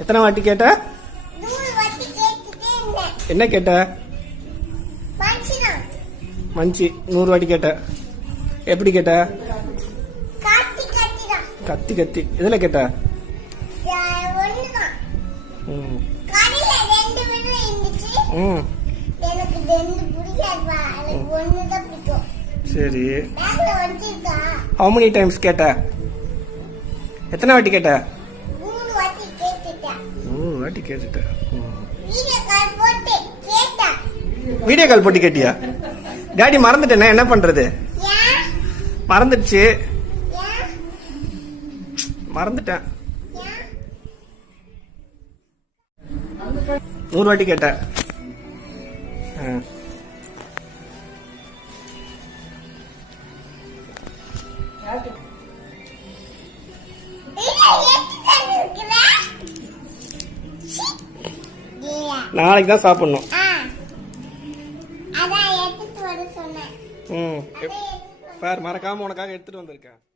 எத்தனை வாட்டி கேட்ட? என்ன கேட்ட? மஞ்சி 100 வாட்டி கேட்ட. எப்படி கேட்ட? கத்தி கத்தி. இதுல கேட்ட? சரி. How many times கேட்ட? எத்தனை வாட்டி கேட்ட? 3 வாட்டி கேட்டுட்டேன். 3 வாட்டி கேட்டுட்ட. வீடியோ கால் போட்டு கேட்டியா? டாடி மறந்துட்டேனே, என்ன பண்றது? மறந்துடுச்சு. மறந்துட்டேன். 100 வாட்டி கேட்ட. நாளைக்கு தான் சாப்பிடணும். பாரு, மறக்காம உனக்காக எடுத்துட்டு வந்திருக்கேன்.